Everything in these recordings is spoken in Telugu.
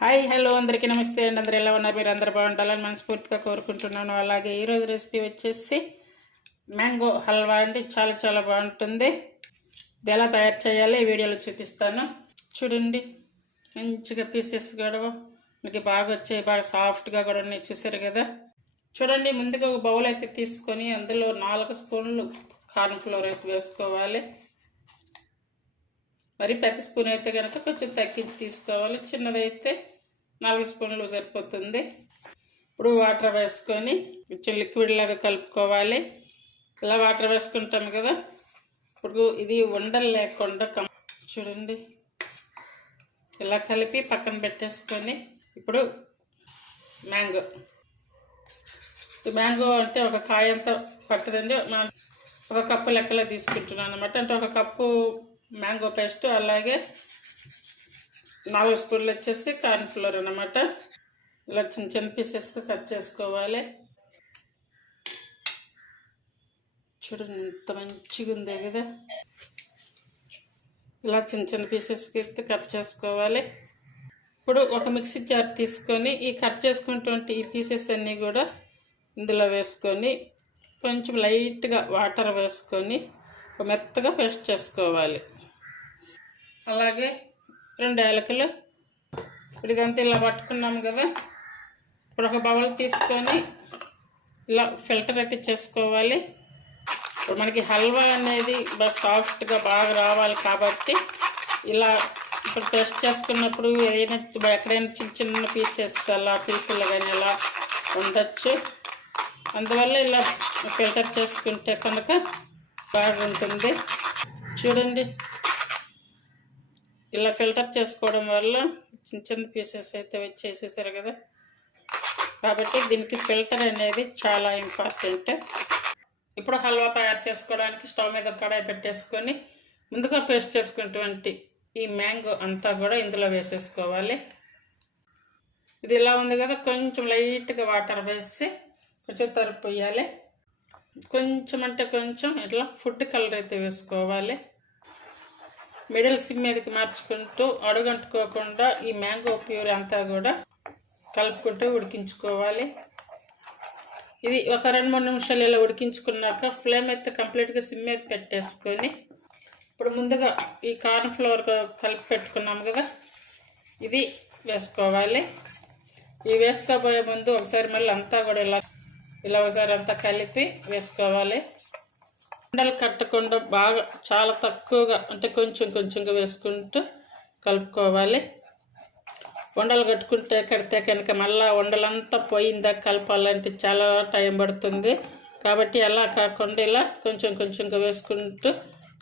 హాయ్ హలో అందరికీ నమస్తే అండి. అందరూ ఎలా ఉన్నారు? మీరు అందరూ బాగుంటారని మనస్ఫూర్తిగా కోరుకుంటున్నాను. అలాగే ఈరోజు రెసిపీ వచ్చేసి మ్యాంగో హల్వా అండి. చాలా బాగుంటుంది. ఇది ఎలా తయారు చేయాలో ఈ వీడియోలో చూపిస్తాను. చూడండి, మంచిగా పీసెస్ కూడా మీకు బాగా వచ్చాయి, బాగా సాఫ్ట్గా కూడా ఉన్నాయి. చూసారు కదా. చూడండి, ముందుగా ఒక బౌల్ అయితే తీసుకొని అందులో 4 స్పూన్లు కార్న్ ఫ్లోర్ అయితే వేసుకోవాలి. మరి పెద్ద స్పూన్ అయితే కనుక కొంచెం తగ్గించి తీసుకోవాలి. చిన్నదైతే 4 స్పూన్లు సరిపోతుంది. ఇప్పుడు వాటర్ వేసుకొని కొంచెం లిక్విడ్ లాగా కలుపుకోవాలి. ఇలా వాటర్ వేసుకుంటాం కదా. ఇప్పుడు ఇది ఉండలు లేకుండా చూడండి, ఇలా కలిపి పక్కన పెట్టేసుకొని ఇప్పుడు మ్యాంగో అంటే ఒక కాయంత పట్టదండి. మనం ఒక కప్పు లెక్కలో తీసుకుంటున్నాను అనమాట. అంటే ఒక కప్పు మ్యాంగో పేస్ట్, అలాగే 4 స్పూన్లు వచ్చేసి కార్న్ ఫ్లోర్ అనమాట. ఇలా చిన్న పీసెస్గా కట్ చేసుకోవాలి. చూడండి ఎంత మంచిగా ఉంది కదా. ఇలా చిన్న పీసెస్కి కట్ చేసుకోవాలి. ఇప్పుడు ఒక మిక్సీ జార్ తీసుకొని ఈ కట్ చేసుకున్నటువంటి ఈ పీసెస్ అన్నీ కూడా ఇందులో వేసుకొని కొంచెం లైట్గా వాటర్ వేసుకొని మెత్తగా పేస్ట్ చేసుకోవాలి. అలాగే 2 యాలకులు. ఇప్పుడు ఇదంతా ఇలా పట్టుకున్నాము కదా. ఇప్పుడు ఒక బౌల్ తీసుకొని ఇలా ఫిల్టర్ అయితే చేసుకోవాలి. ఇప్పుడు మనకి హల్వా అనేది బాగా సాఫ్ట్గా బాగా రావాలి కాబట్టి ఇలా ఇప్పుడు పేస్ట్ చేసుకున్నప్పుడు ఎక్కడైనా చిన్న పీసెస్ పీసులు కానీ ఇలా ఉండొచ్చు. అందువల్ల ఇలా ఫిల్టర్ చేసుకుంటే కనుక బాగుంటుంది. చూడండి, ఇలా ఫిల్టర్ చేసుకోవడం వల్ల చిన్న పీసెస్ అయితే వచ్చేసేసారు కదా. కాబట్టి దీనికి ఫిల్టర్ అనేది చాలా ఇంపార్టెంట్. ఇప్పుడు హల్వా తయారు చేసుకోవడానికి స్టవ్ మీద కడాయి పెట్టేసుకొని ముందుగా పేస్ట్ చేసుకున్నటువంటి ఈ మ్యాంగో అంతా కూడా ఇందులో వేసేసుకోవాలి. ఇది ఇలా ఉంది కదా. కొంచెం లైట్గా వాటర్ వేసి కొంచెం తరిపోయాలి. కొంచెం అంటే కొంచెం ఇట్లా ఫుడ్ కలర్ అయితే వేసుకోవాలి. మిడిల్ సిమ్ మీదకి మార్చుకుంటూ అడుగంటుకోకుండా ఈ మ్యాంగో ప్యూర్ అంతా కూడా కలుపుకుంటూ ఉడికించుకోవాలి. ఇది ఒక 2-3 నిమిషాలు ఇలా ఉడికించుకున్నాక ఫ్లేమ్ అయితే కంప్లీట్గా సిమ్ మీద పెట్టేసుకొని ఇప్పుడు ముందుగా ఈ కార్న్ ఫ్లోర్ కలిపి పెట్టుకున్నాము కదా, ఇది వేసుకోవాలి. ఈ వేసుకోబోయే ముందు ఒకసారి మళ్ళీ అంతా కూడా ఇలా ఒకసారి అంతా కలిపి వేసుకోవాలి. ఉండలు కట్టకుండా బాగా చాలా తక్కువగా అంటే కొంచెంగా వేసుకుంటూ కలుపుకోవాలి. ఉండలు కట్టుకుంటే కడితే కనుక మళ్ళీ ఉండలంతా పోయిందా కలపాలంటే చాలా టైం పడుతుంది. కాబట్టి అలా కాకుండా ఇలా కొంచెంగా వేసుకుంటూ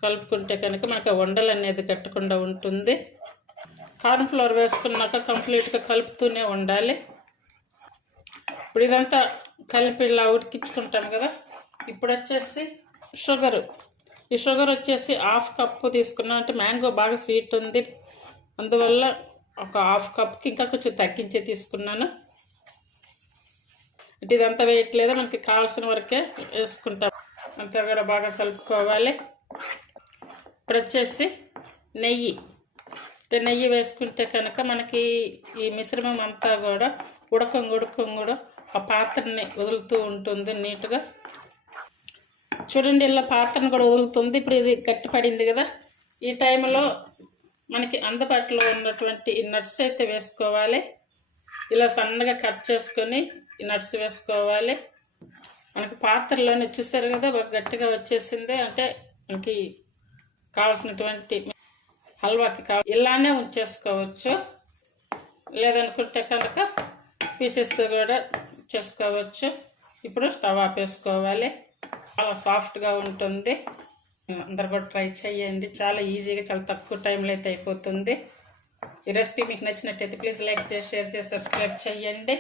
కలుపుకుంటే కనుక మనకు ఉండలు అనేది కట్టకుండా ఉంటుంది. కార్న్ ఫ్లోర్ వేసుకున్నాక కంప్లీట్గా కలుపుతూనే ఉండాలి. ఇప్పుడు ఇదంతా కలిపి ఇలా ఉడికించుకుంటాం కదా. ఇప్పుడు వచ్చేసి ఈ షుగర్ వచ్చేసి 1/2 కప్పు తీసుకున్నాను. అంటే మ్యాంగో బాగా స్వీట్ ఉంది, అందువల్ల ఒక 1/2 కప్కి ఇంకా కొంచెం తగ్గించే తీసుకున్నాను. అంటే ఇదంతా వేయట్లేదు, మనకి కావాల్సిన వరకే వేసుకుంటాం. అంతా కూడా బాగా కలుపుకోవాలి. ఇప్పుడు వచ్చేసి నెయ్యి వేసుకుంటే కనుక మనకి ఈ మిశ్రమం అంతా కూడా ఉడకం కూడా ఆ పాత్రని వదులుతూ ఉంటుంది నీట్గా. చూడండి, ఇలా పాత్రను కూడా వదులుతుంది. ఇప్పుడు ఇది గట్టిపడింది కదా. ఈ టైంలో మనకి అందుబాటులో ఉన్నటువంటి ఈ నట్స్ అయితే వేసుకోవాలి. ఇలా సన్నగా కట్ చేసుకొని ఈ నట్స్ వేసుకోవాలి. మనకి పాత్రలోనే చూసారు కదా బాగా గట్టిగా వచ్చేసింది. అంటే మనకి కావాల్సినటువంటి హల్వాకి ఇలానే ఉంచేసుకోవచ్చు, లేదనుకుంటే కనుక పీసెస్తో కూడా చేసుకోవచ్చు. ఇప్పుడు స్టవ్ ఆపేసుకోవాలి. చాలా సాఫ్ట్గా ఉంటుంది. అందరు కూడా ట్రై చేయండి. చాలా ఈజీగా చాలా తక్కువ టైంలో అయితే అయిపోతుంది. ఈ రెసిపీ మీకు నచ్చినట్టయితే ప్లీజ్ లైక్ చేసి, షేర్ చేసి, సబ్స్క్రైబ్ చేయండి.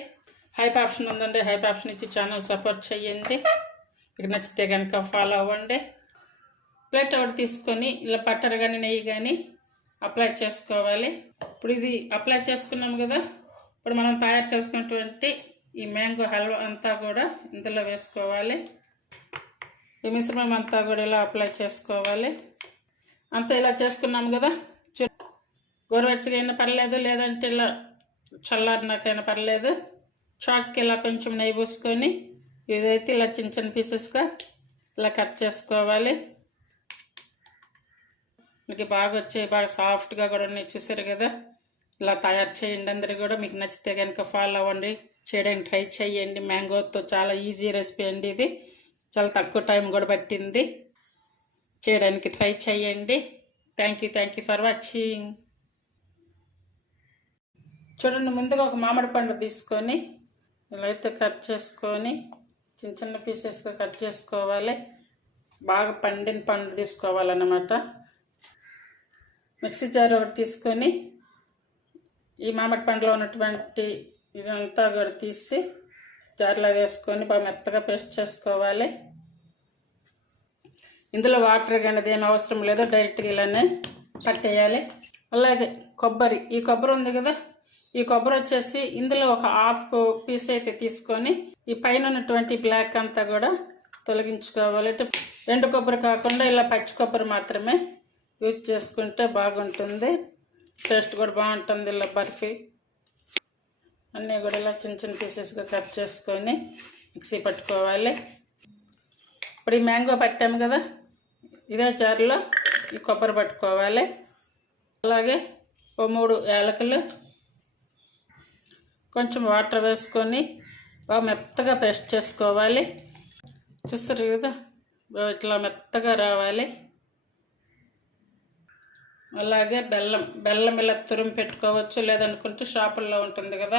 హైప్ ఆప్షన్ ఉందండి, హైప్ ఆప్షన్ ఇచ్చి ఛానల్ సపోర్ట్ చేయండి. మీకు నచ్చితే కనుక ఫాలో అవ్వండి. ప్లేట్ ఒకటి తీసుకొని ఇలా బటర్ కానీ నెయ్యి కానీ అప్లై చేసుకోవాలి. ఇప్పుడు ఇది అప్లై చేసుకున్నాము కదా. ఇప్పుడు మనం తయారు చేసుకున్నటువంటి ఈ మ్యాంగో హల్వా అంతా కూడా ఇందులో వేసుకోవాలి. ఈ మిశ్రమం అంతా కూడా ఇలా అప్లై చేసుకోవాలి. అంతా ఇలా చేసుకున్నాము కదా. గోరువెచ్చగా అయినా పర్లేదు, లేదంటే ఇలా చల్లారినాకైనా పర్లేదు. చాక్కి ఇలా కొంచెం నెయ్యి పూసుకొని ఇదైతే ఇలా చిన్న చిన్న పీసెస్గా ఇలా కట్ చేసుకోవాలి. మీకు బాగా వచ్చాయి, బాగా సాఫ్ట్గా కూడా ఉన్నాయి. చూసారు కదా, ఇలా తయారు చేయండి. అందరూ కూడా మీకు నచ్చితే కనుక ఫాలో అవ్వండి, చేయడానికి ట్రై చేయండి. మ్యాంగోతో చాలా ఈజీ రెసిపీ అండి ఇది. చాలా తక్కువ టైం కూడా పట్టింది చేయడానికి. ట్రై చేయండి. Thank you for watching. చూడండి, ముందుగా ఒక మామిడి పండు తీసుకొని ఇలా అయితే కట్ చేసుకొని చిన్న చిన్న పీసెస్గా కట్ చేసుకోవాలి. బాగా పండిన పండు తీసుకోవాలన్నమాట. మిక్సీ జార్ ఒకటి తీసుకొని ఈ మామిడి పండులో ఉన్నటువంటి ఇదంతా కూడా తీసి జార్లో వేసుకొని బాగా మెత్తగా పేస్ట్ చేసుకోవాలి. ఇందులో వాటర్ కానీ ఏం అవసరం లేదు, డైరెక్ట్గా ఇలానే పట్టేయాలి. అలాగే కొబ్బరి, ఈ కొబ్బరి ఉంది కదా, ఈ కొబ్బరి వచ్చేసి ఇందులో ఒక హాఫ్ పీస్ అయితే తీసుకొని ఈ పైన ఉన్నటువంటి బ్లాక్ అంతా కూడా తొలగించుకోవాలి. ఎండు కొబ్బరి కాకుండా ఇలా పచ్చి కొబ్బరి మాత్రమే యూజ్ చేసుకుంటే బాగుంటుంది. టేస్ట్ కూడా బాగుంటుంది. ఇలా బర్ఫీ అన్నీ కూడా ఇలా చిన్న చిన్న పీసెస్గా కట్ చేసుకొని మిక్సీ పట్టుకోవాలి. ఇప్పుడు ఈ మ్యాంగో పట్టాము కదా, ఇదే జార్లో ఈ కొబ్బరి పట్టుకోవాలి. అలాగే ఓ 3 యాలకులు, కొంచెం వాటర్ వేసుకొని బాగా మెత్తగా పేస్ట్ చేసుకోవాలి. చూస్తారు కదా, ఇట్లా మెత్తగా రావాలి. అలాగే బెల్లం ఇలా తురిమి పెట్టుకోవచ్చు, లేదనుకుంటే షాపుల్లో ఉంటుంది కదా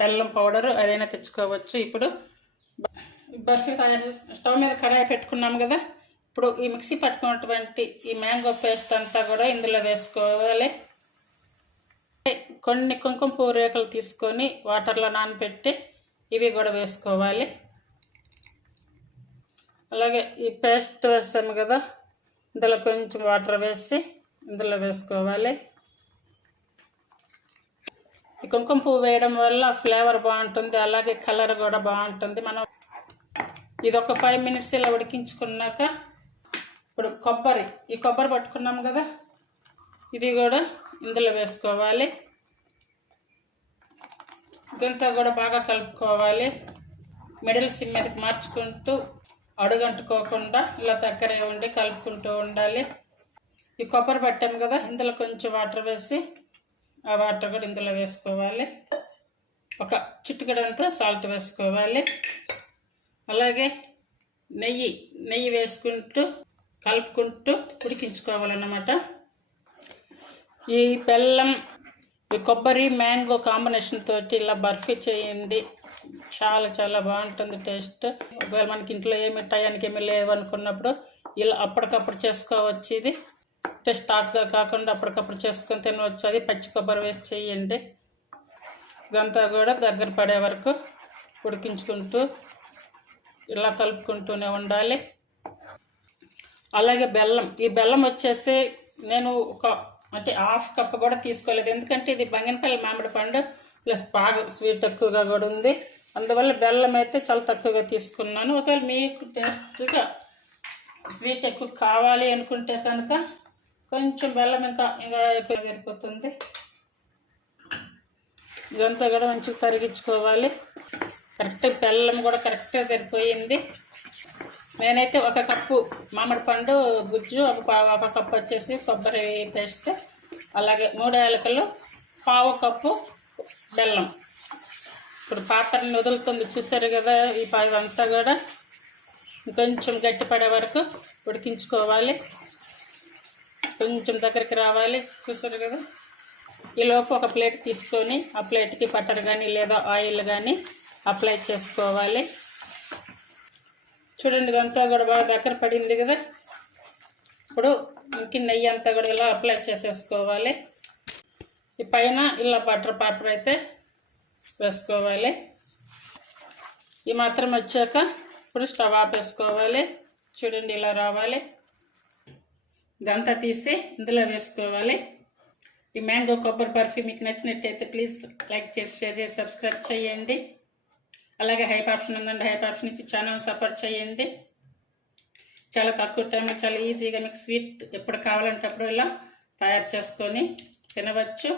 బెల్లం పౌడరు, అదైనా తెచ్చుకోవచ్చు. ఇప్పుడు బర్ఫీ తయారు చేసి స్టవ్ మీద కడాయి పెట్టుకున్నాం కదా, ఇప్పుడు ఈ మిక్సీ పట్టుకున్నటువంటి ఈ మ్యాంగో పేస్ట్ అంతా కూడా ఇందులో వేసుకోవాలి. కొన్ని కుంకుమ పువ్వు రేకులు తీసుకొని వాటర్లో నానబెట్టి ఇవి కూడా వేసుకోవాలి. అలాగే ఈ పేస్ట్ వేస్తాము కదా, ఇందులో కొంచెం వాటర్ వేసి ఇందులో వేసుకోవాలి. ఈ కుంకుమ పువ్వు వేయడం వల్ల ఫ్లేవర్ బాగుంటుంది, అలాగే కలర్ కూడా బాగుంటుంది. మనం ఇది ఒక 5 మినిట్స్ ఇలా ఉడికించుకున్నాక ఇప్పుడు ఈ కొబ్బరి పట్టుకున్నాము కదా, ఇది కూడా ఇందులో వేసుకోవాలి. ఇదంతా కూడా బాగా కలుపుకోవాలి. మిడిల్ సిమ్ మీదకి మార్చుకుంటూ అడుగంటుకోకుండా ఇలా దగ్గర ఉండి కలుపుకుంటూ ఉండాలి. ఈ కొబ్బరి పట్టాము కదా, ఇందులో కొంచెం వాటర్ వేసి ఆ వాటర్ కూడా ఇందులో వేసుకోవాలి. ఒక చిటికెడంతా సాల్ట్ వేసుకోవాలి. అలాగే నెయ్యి వేసుకుంటూ కలుపుకుంటూ ఉడికించుకోవాలన్నమాట. ఈ బెల్లం, ఈ కొబ్బరి మ్యాంగో కాంబినేషన్ తోటి ఇలా బర్ఫీ చేయండి. చాలా చాలా బాగుంటుంది టేస్ట్. ఒకవేళ మనకి ఇంట్లో ఏమి టయానికి ఏమి లేవు అనుకున్నప్పుడు ఇలా అప్పటికప్పుడు చేసుకోవచ్చు. ఇది స్టాక్గా కాకుండా అప్పటికప్పుడు చేసుకొని తినవచ్చు. అది పచ్చి కొబ్బరి వేసి చేయండి. ఇదంతా కూడా దగ్గర పడే వరకు ఉడికించుకుంటూ ఇలా కలుపుకుంటూనే ఉండాలి. అలాగే ఈ బెల్లం వచ్చేసి నేను అంటే హాఫ్ కప్ కూడా తీసుకోలేదు, ఎందుకంటే ఇది బంగినపల్లి మామిడి పండు ప్లస్ బాగా స్వీట్ ఎక్కువగా కూడా ఉంది. అందువల్ల బెల్లం అయితే చాలా తక్కువగా తీసుకున్నాను. ఒకవేళ మీకు టేస్ట్గా స్వీట్ ఎక్కువ కావాలి అనుకుంటే కనుక కొంచెం బెల్లం ఇంకా ఎక్కువ సరిపోతుంది. ఇదంతా కూడా మంచిగా కరిగించుకోవాలి. కరెక్ట్ బెల్లం కూడా కరెక్ట్గా సరిపోయింది. నేనైతే 1 కప్పు మామిడి పండు గుజ్జు, 1 కప్పు వచ్చేసి కొబ్బరి పేస్ట్, అలాగే 3 యాలకులు, 1/2 కప్పు బెల్లం. ఇప్పుడు పాత్రని వదులుతుంది చూసారు కదా, ఈ ఇవంతా కూడా కొంచెం గట్టిపడే వరకు ఉడికించుకోవాలి. కొంచెం దగ్గరికి రావాలి. చూసారు కదా, ఈలోపు ఒక ప్లేట్ తీసుకొని ఆ ప్లేట్కి బటర్ కానీ లేదా ఆయిల్ కానీ అప్లై చేసుకోవాలి. చూడండి, ఇదంతా కూడా బాగా దగ్గర పడింది కదా. ఇప్పుడు ఇంక నెయ్యి అంతా కూడా ఇలా అప్లై చేసేసుకోవాలి. ఈ పైన ఇలా బటర్ పేపర్ అయితే వేసుకోవాలి. ఈ మాత్రం వచ్చాక ఇప్పుడు స్టవ్ ఆపేసుకోవాలి. చూడండి, ఇలా రావాలి. ఇదంతా తీసి ఇందులో వేసుకోవాలి. ఈ మ్యాంగో కొబ్బరి బర్ఫీ మీకు నచ్చినట్టయితే ప్లీజ్ లైక్ చేసి, షేర్ చేసి, సబ్స్క్రైబ్ చేయండి. అలాగే హైప్ ఆప్షన్ ఉందండి, హైప్ ఆప్షన్ ఇచ్చి ఛానల్ సపోర్ట్ చేయండి. చాలా తక్కువ టైంలో చాలా ఈజీగా మీకు స్వీట్ ఎప్పుడు కావాలంటే అప్పుడు ఇలా తయారు చేసుకొని తినవచ్చు.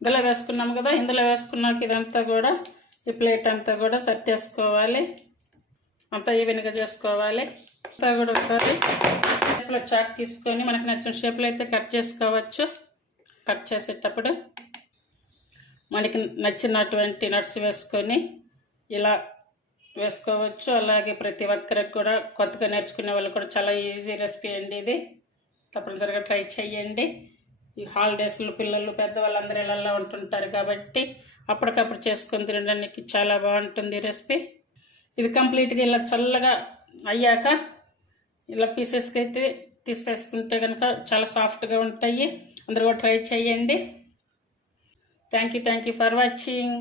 ఇందులో వేసుకున్నాం కదా, ఇందులో వేసుకున్నాక ఇదంతా కూడా ఈ ప్లేట్ అంతా కూడా సర్దేసుకోవాలి, అంతా ఈవెన్గా చేసుకోవాలి. అంతా కూడా ఒకసారి షేప్లో చాక్ తీసుకొని మనకు నచ్చిన షేప్లో అయితే కట్ చేసుకోవచ్చు. కట్ చేసేటప్పుడు మనకి నచ్చినటువంటి నట్స్ వేసుకొని ఇలా వేసుకోవచ్చు. అలాగే ప్రతి ఒక్కరికి కూడా కొత్తగా నేర్చుకునే వాళ్ళు కూడా చాలా ఈజీ రెసిపీ అండి ఇది. తప్పనిసరిగా ట్రై చేయండి. ఈ హాలిడేస్లో పిల్లలు పెద్దవాళ్ళందరూ ఇళ్ళల్లో ఉంటుంటారు కాబట్టి అప్పటికప్పుడు చేసుకొని తినడానికి చాలా బాగుంటుంది రెసిపీ. ఇది కంప్లీట్గా ఇలా చల్లగా అయ్యాక ఇలా పీసెస్కి అయితే తీసేసుకుంటే కనుక చాలా సాఫ్ట్గా ఉంటాయి. అందరూ కూడా ట్రై చేయండి. Thank you for watching.